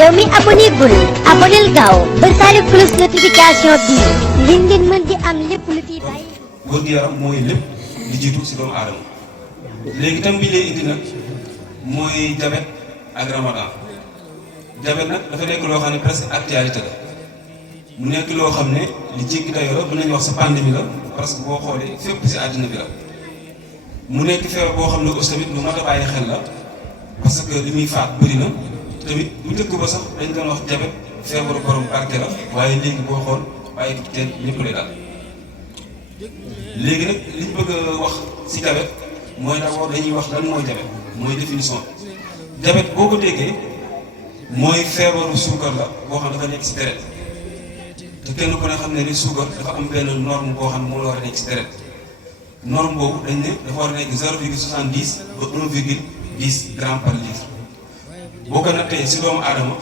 yow mi abonné gul abonnel gaaw bësaale cloche notification bi ngeen mën di am lépp lu fi bàyyi. wër gu yaram mooy lépp li jiitu si doomu aadama léegi tam bi lay indi nag mooy diabète ak ramadan. diabète nag dafa nekk loo xam ne presque actualité la mu nekk loo xam ne li jéggi dayoo la mën nañu wax sa pandémie la parce que boo xoolee fépp si àddina bi la mu nekk feebar boo xam ne aussi tamit lu mat a bàyyi xel la parce que li muy faat bëri na tamit bu njëkk ba sax dañ doon wax diabète feebaru borom barke la waaye léegi boo xool bàyyi ko kenn ñëpp lay daal. léegi nag li ñu bëgg a wax si diabète mooy d'abord dañuy wax lan mooy diabète mooy définition bi diabète boo ko déggee mooy feebaru suukar la boo xam dafa nekk si deret te kenn ku ne xam ne ni suukar dafa am benn norme boo xam ne moom la war a nekk si deret norme boobu dañ ne dafa war a nekk 0,70 ba 1,10 gramme par litre boo ko nattee si doomu aadama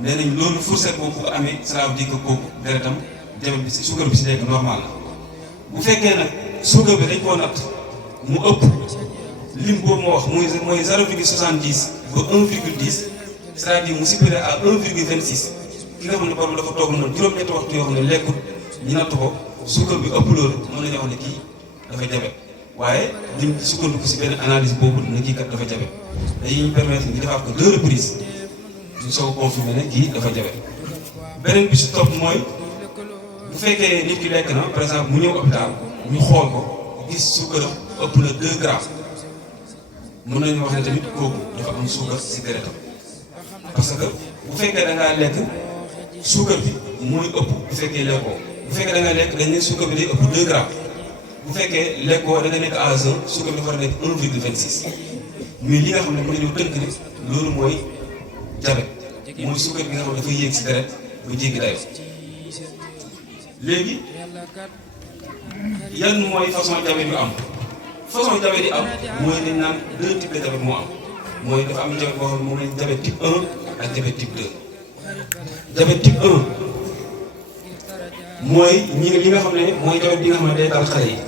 nee nañ loolu fourchette boobu ko amee cela veut dire que kooku deretam diabète bi si suukar bi si nekk normal la. bu fekkee nag suukar bi dañ koo natt mu ëpp lim boobu moo wax mooy 0,70 ba 1,10 c'est-à-dire mu supérieur à 1,26 ki nga xam ne boobu dafa toog noonu juróom-ñetti waxtu yoo xam ne lekkul ñu natt ko suukar bi ëpp loolu mën nañoo wax ne kii dafa diabète waaye lim sukkandiku si benn analyse boobu ne kii kat dafa diabète dañuy ñu permettre ñu defaat ko 2 reprises ñu soog a confirmer ne kii dafa diabète. beneen bi si topp mooy bu fekkee nit ki lekk na par exemple mu ñëw hôpital ñu xool ko gis suukaram ëpp na 2 grammes mën nañu wax ne tamit kooku dafa am suukar si deretam parce que bu fekkee da ngaa lekk suukar bi mooy ëpp bu fekkee lekkoo bu fekkee da nga lekk dañ ne suukar bi day ëpp 2 grammes bu fekkee lekkoo da nga nekk à 1 suukar bi dafa war a nekk 1,26 mais li nga xam ne mën nañu tënk ne loolu mooy diabète mooy suukar bi nga xam ne dafa yéeg si deret ba jéggi dayoo. léegi yan mooy façon diabète yu am façon diabète yi am mooy dañ naan 2 types de diabète moo am mooy dafa am diabète boo xam ne moom lañ diabète type 1 ak diabète type 2. diabète type 1 mooy li nga xam ne mooy diabète bi nga xam ne day dal xale yi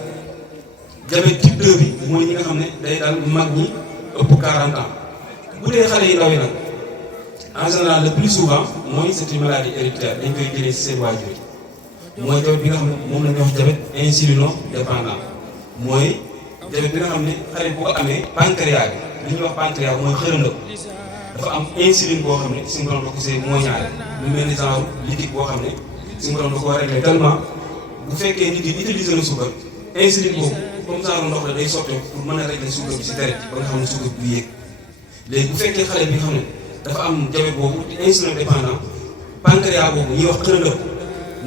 diabète type 2 bi mooy ñi nga xam ne day dal mag ñi ëpp 40 ans bu dee xale yi ndaw yi nag en général le plus souvent mooy c'est une maladie héréditaire dañ koy jëlee si seen waajur yi mooy diabète bi nga xam ne moom la ñuy wax diabète insulino dépendant mooy diabète bi nga xam ne xale bu ko amee pancréas bi li ñuy wax pancréas mooy xërëndëb dafa am insuline boo xam ne suñu borom da ko see mooñaale lu mel ni genre liquide boo xam ne suñu borom da ko réglé tellement bu fekkee nit yi utiliser na suukar insuline boobu comme genre ndox la day sottee pour mën a régler suukar bi si deret ba nga xam ne suukar bi du yéeg léegi bu fekkee xale bi nga xam ne dafa am diabète boobu insulino dépendant pancréas boobu ñuy wax xërëndëb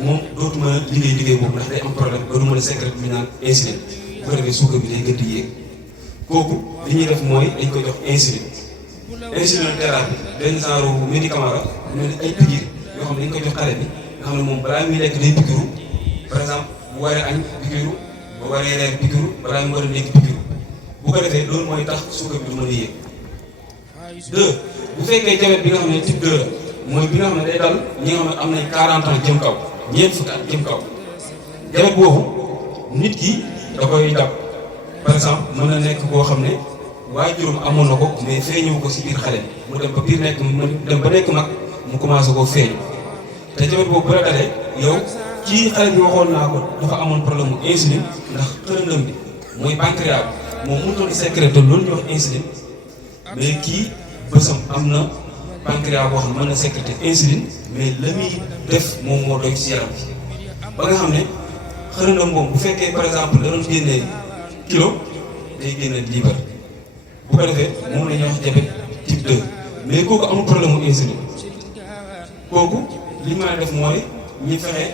moom dootu mën a liggéey boobu ndax day am problème ba du mën a sécréter bi ñu naan insuline bu ko defee suukar bi day gën di yéeg kooku li ñuy def mooy dañ koy jox insuline insulinothérapie benn genre médicament la ñu ne ay piqûre yoo xam ne dañ koy jox xale bi nga xam ne moom balaa muy lekk day piqûre par exemple bu waree añ piqûre bu waree reer piqûre balaa mu war a nekk piqûre bu ko defee loolu mooy tax suukar bi du mën a yéeg. 2 bu fekkee diabète bi nga xam ne type 2 la mooy bi nga xam ne day dal ñi nga xam ne am nañ 40 ans jëm kaw ñeent fukki at jëm kaw diabète boobu nit ki da koy dab par exemple mën na nekk koo xam ne waajuram amoon na ko mais feeñu ko si biir xale mu dem ba biir nekk mu dem ba nekk mag mu commencé koo feeñu te diabète boobu bu la dalee yow kii xale bi waxoon naa ko dafa amoon problème mu insuline ndax xërëndëm bi mooy pancréas bi moom mënutoon di sécréter loolu ñuy wax insuline mais kii bësam am na pancréas boo xam ne mën na sécréter insuline mais la muy def moom moo doy ci yaram bi ba nga xam ne xërëndam moom bu fekkee par exemple da doon génnee kilo day génne libre bu ko defee moom la ñuy wax diabète type 2 mais kooku amul problème mu insuline kooku li ñu mën a def mooy ñu fexe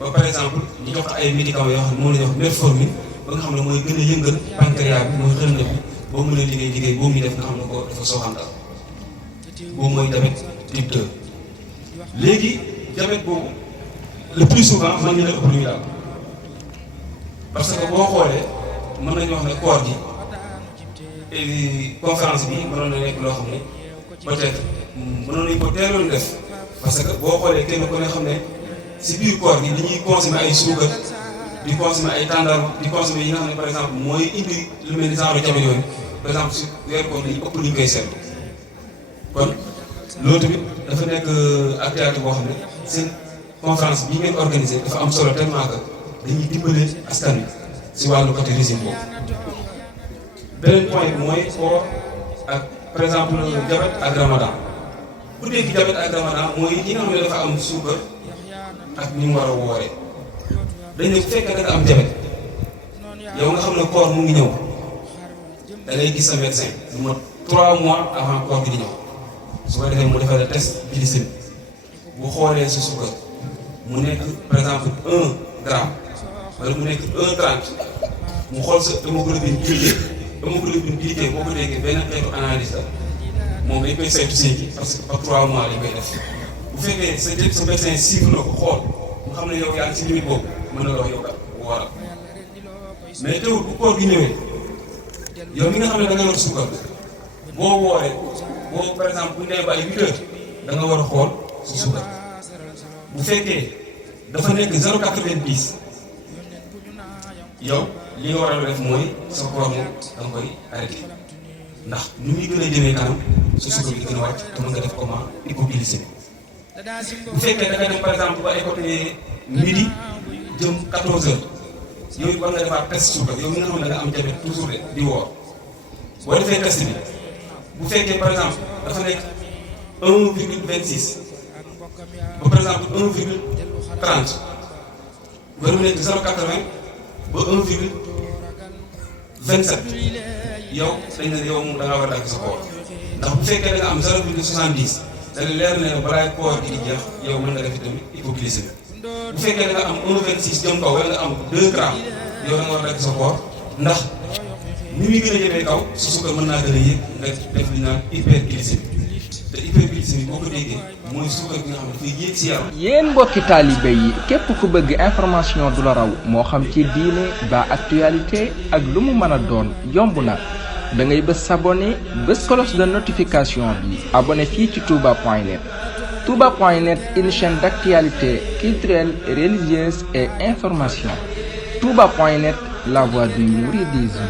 ba par exemple ñu jox ko ay médicaments yoo xam ne moom la ñuy wax metformine ba nga xam ne mooy gën a yëngal pancréas bi mooy xërëndam bi boo mën a liggéey boobu ñu def nga xam ne ko dafa sooxantal boobu mooy diabète type 2. léegi diabète boobu le plus souvent man ñu la ëpp lu ñu daal parce que boo xoolee mën nañu wax ne koor gi conférence bi mënoon na nekk loo xam ne peut-être mënoon nañu ko teeloon def parce que boo xoolee kenn ku ne xam ne si biir koor gi li ñuy consommer ay suukar di consommer ay tàndarma di consommer yi nga xam ne par exemple mooy indi lu mel ni genre diabète yooyu par exemple si weeru koor dañuy ëpp lu ñu koy seetlu kon loolu tamit dafa nekk actualité boo xam ne seen conférence bi ngeen organisé dafa am solo tellement que dañuy dimbale askan wi si wàllu côté régime boobu. beneen point bi mooy koor ak par exemple diabète ak ramadan bu dee diabète ak ramadan mooy ñi nga xam ne dafa am suukar ak ni mu war a wooree dañ ne bu fekkee da nga am diabète yow nga xam ne koor mu ngi ñëw da ngay gis sa médecin lu mot 3 mois avant koor gi di ñëw su ko defee mu defal la test glycémique bu xoolee sa suukar mu nekk par exemple 1 gramme wala mu nekk 1,30 mu xool sa hémoglobine glycée boo ko déggee benn xeetu analyse la moom dañ koy saytu seen ji parce que par 3 mois lañ koy def bu fekkee sa médecin suivre na ko xool mu xam ne yow yaa ngi si limite boobu mën na la wax yow kat wooral mais teewul bu koor gi ñëwee yow mi nga xam ne da nga yor suukar boo wooree boo par exemple bu ñu demee ba ay 8 heures da nga war a xool sa suukar bu fekkee dafa nekk 0,90 yow li nga war a def mooy sa koor moom da nga koy arrêté ndax nu muy gën a jëmee kanam sa suukar bi gën a wàcc te mën nga def comment hypoglycémie bu fekkee da nga dem par exemple ba ay côté midi jëm 14 heures yow it war nga defaat test suukar yow mi nga xam ne da nga am diabète toujours de di woor boo defee test bi bu fekkee par exemple dafa nekk 1,26 ba par exemple 1,30 wala mu nekk 0,80 ba 1,27 yow dañ ne yow moom da ngaa war a dagg sa koor ndax bu fekkee da nga am 0,70 da nga leer ne balaa koor gi di jeex yow mën nga def tamit hypoglycémie bu fekkee da nga am 1,26 jëm kaw wala nga am 2 grammes yow da nga war a dagg sa koor ndax ni muy gën a jëmee kaw sa suukar mën naa gën a yëg nga def li ñu naan hyperglycémie te hyperglycémie boo ko déggee mooy suukar bi nga xam ne dafay yéeg si yaram. yéen mbokki taalibe yi képp ku bëgg information du la raw moo xam ci diine ba actualité ak lu mu mën a doon yomb na da ngay bës s'abonné bës cloche de notification bi abonné fii ci touba.net. touba.net une chaîne d'actualité culturelle, religieuse et information. touba.net, la voix du mouridisme.